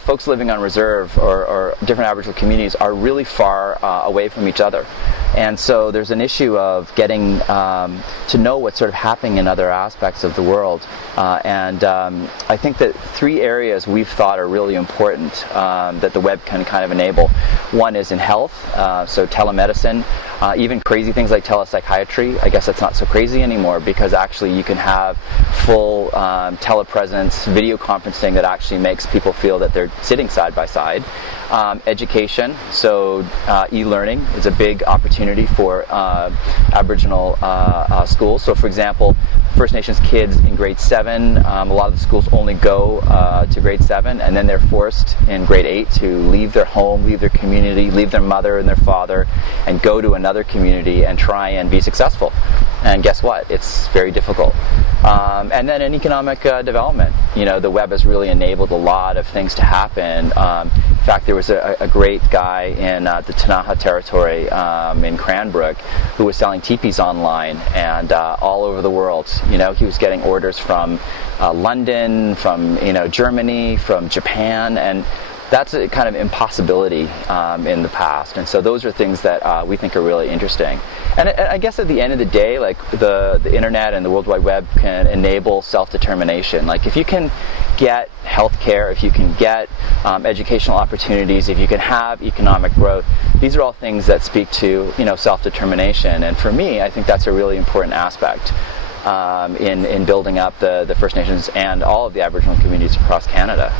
folks living on reserve or different Aboriginal communities are really far away from each other. And so there's an issue of getting to know what's sort of happening in other aspects of the world. I think that 3 areas we've thought are really important that the web can kind of enable. One is in health, so telemedicine, even crazy things like telepsychiatry. I guess that's not so crazy anymore, because actually you can have full telepresence, video conferencing that actually makes people feel that they're sitting side by side. Education, so e-learning is a big opportunity for Aboriginal schools. So for example, First Nations kids in grade 7, a lot of the schools only go to grade 7, and then they're forced in grade 8 to leave their home, leave their community, leave their mother and their father, and go to another community and try and be successful. And guess what? It's very difficult. And then in economic development, the web has really enabled a lot of things to happen. In fact, there was a great guy in the Tanaha territory in Cranbrook who was selling teepees online and all over the world. He was getting orders from London, from Germany, from Japan, and that's a kind of impossibility in the past. And so those are things that we think are really interesting. And I guess at the end of the day, like the internet and the World Wide Web can enable self-determination. Like if you can get healthcare, if you can get educational opportunities, if you can have economic growth, these are all things that speak to self-determination. And for me, I think that's a really important aspect in building up the First Nations and all of the Aboriginal communities across Canada.